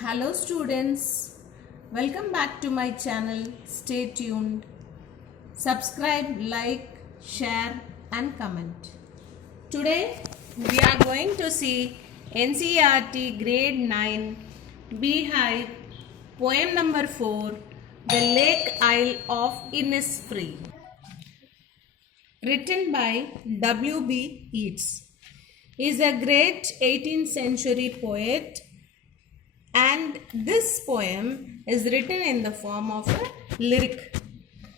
Hello students, welcome back to my channel. Stay tuned. Subscribe, like, share and comment. Today we are going to see NCERT grade 9 Beehive poem number 4, The Lake Isle of Innisfree, written by W.B. Yeats. He is a great 18th century poet, and this poem is written in the form of a lyric.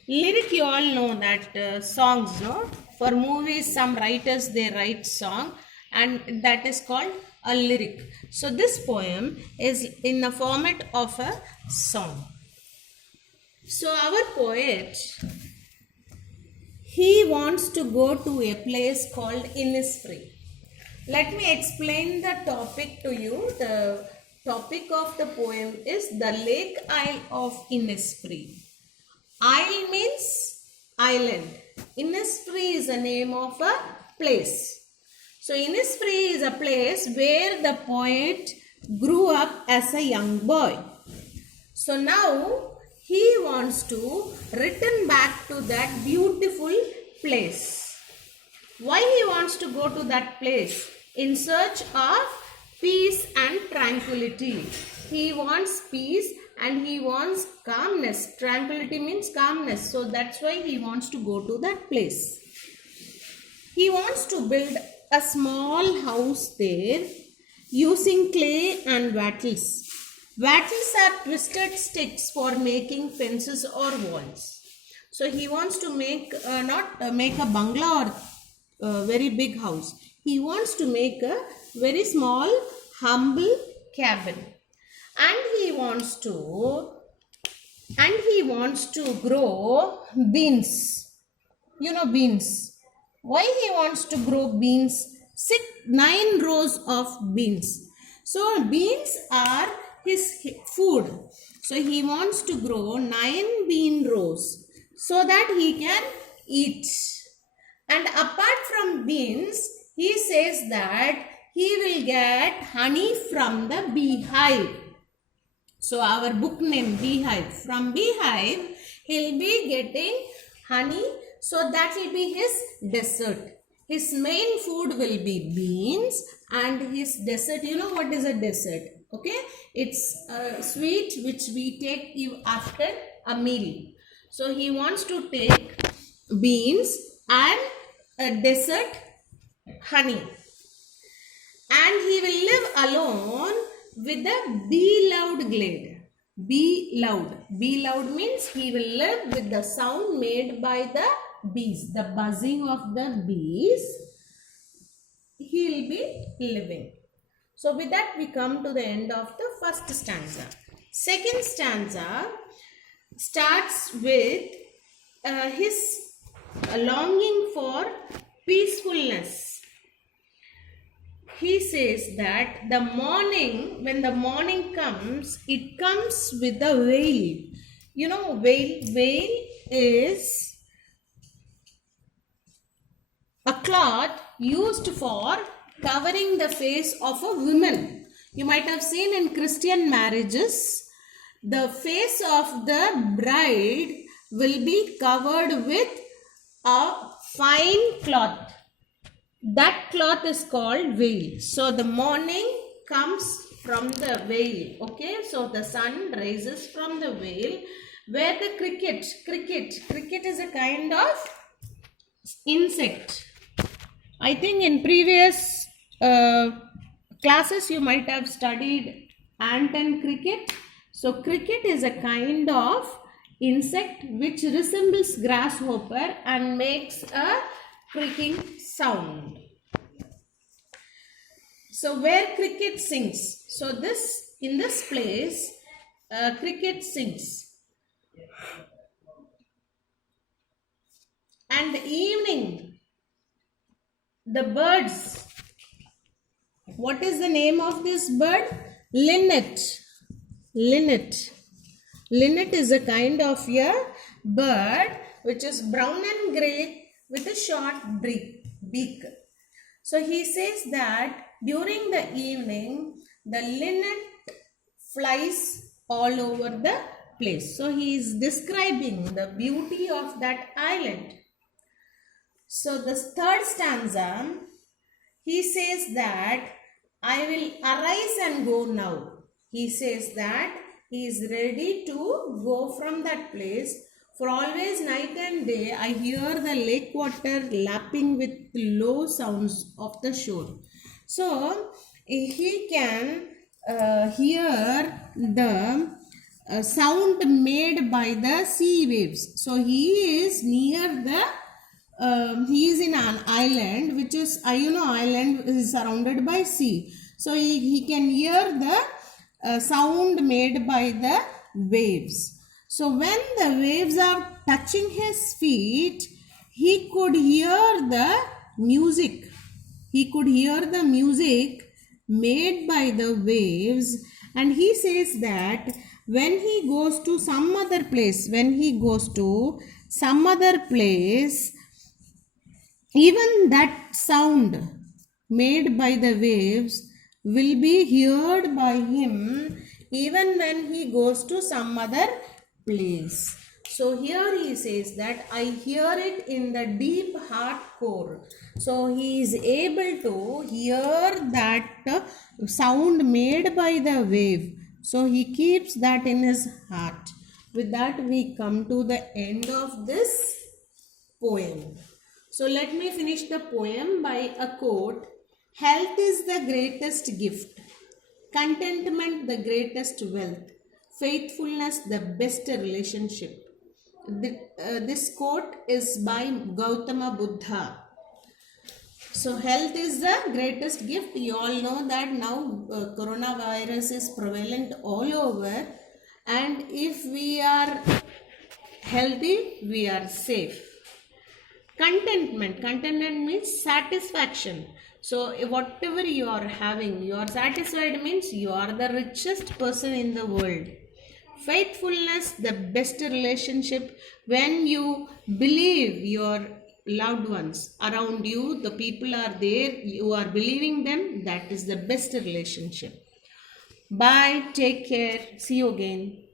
Lyric, you all know that songs, no? For movies, some writers, they write song and that is called a lyric. So this poem is in the format of a song. So our poet, he wants to go to a place called Innisfree. Let me explain the topic to you. The topic of the poem is the Lake Isle of Innisfree. Isle means island. Innisfree is the name of a place. So Innisfree is a place where the poet grew up as a young boy. So now he wants to return back to that beautiful place. Why he wants to go to that place? In search of peace and tranquility. He wants peace and he wants calmness. Tranquility means calmness. So that's why he wants to go to that place. He wants to build a small house there using clay and wattles. Wattles are twisted sticks for making fences or walls. So he wants to make not make a bungalow or very big house. He wants to make a very small, humble cabin. And he wants to grow beans. You know beans. Why he wants to grow beans? 9 rows of beans. So beans are his food. So he wants to grow 9 bean rows so that he can eat. And apart from beans, he says that he will get honey from the beehive. So our book name Beehive. From Beehive, he'll be getting honey. So that will be his dessert. His main food will be beans and his dessert. You know what is a dessert? Okay. It's a sweet which we take after a meal. So he wants to take beans and a dessert honey. And he will live alone with the bee-loud glade. Bee-loud. Bee-loud means he will live with the sound made by the bees. The buzzing of the bees. He will be living. So with that we come to the end of the first stanza. Second stanza starts with his longing for peacefulness. He says that the morning, when the morning comes, it comes with a veil. You know, veil is a cloth used for covering the face of a woman. You might have seen in Christian marriages, the face of the bride will be covered with a fine cloth. That cloth is called veil. So the morning comes from the veil. Okay, so the sun rises from the veil where the cricket is a kind of insect. I think in previous classes you might have studied ant and cricket. So cricket is a kind of insect which resembles grasshopper and makes a creaking sound. So where cricket sings. So in this place cricket sings. And the evening the birds. What is the name of this bird? Linnet. Linnet. Linnet is a kind of a bird which is brown and grey with a short beak. So he says that during the evening, the linnet flies all over the place. So he is describing the beauty of that island. So the third stanza, he says that I will arise and go now. He says that he is ready to go from that place. For always night and day, I hear the lake water lapping with low sounds of the shore. So he can hear the sound made by the sea waves. So he is near the he is in an island which is island is surrounded by sea, so he can hear the sound made by the waves. So when the waves are touching his feet, he could hear the music. He could hear the music made by the waves, and he says that when he goes to some other place, even that sound made by the waves will be heard by him even when he goes to some other place. So here he says that I hear it in the deep heart core. So he is able to hear that sound made by the wave. So he keeps that in his heart. With that we come to the end of this poem. So let me finish the poem by a quote. Health is the greatest gift, contentment the greatest wealth, faithfulness the best relationship. This quote is by Gautama Buddha. So health is the greatest gift. You all know that now coronavirus is prevalent all over, and if we are healthy, we are safe. Contentment means satisfaction. So whatever you are having, you are satisfied means you are the richest person in the world. Faithfulness, the best relationship. When you believe your loved ones around you, the people are there, you are believing them, that is the best relationship. Bye, take care, see you again.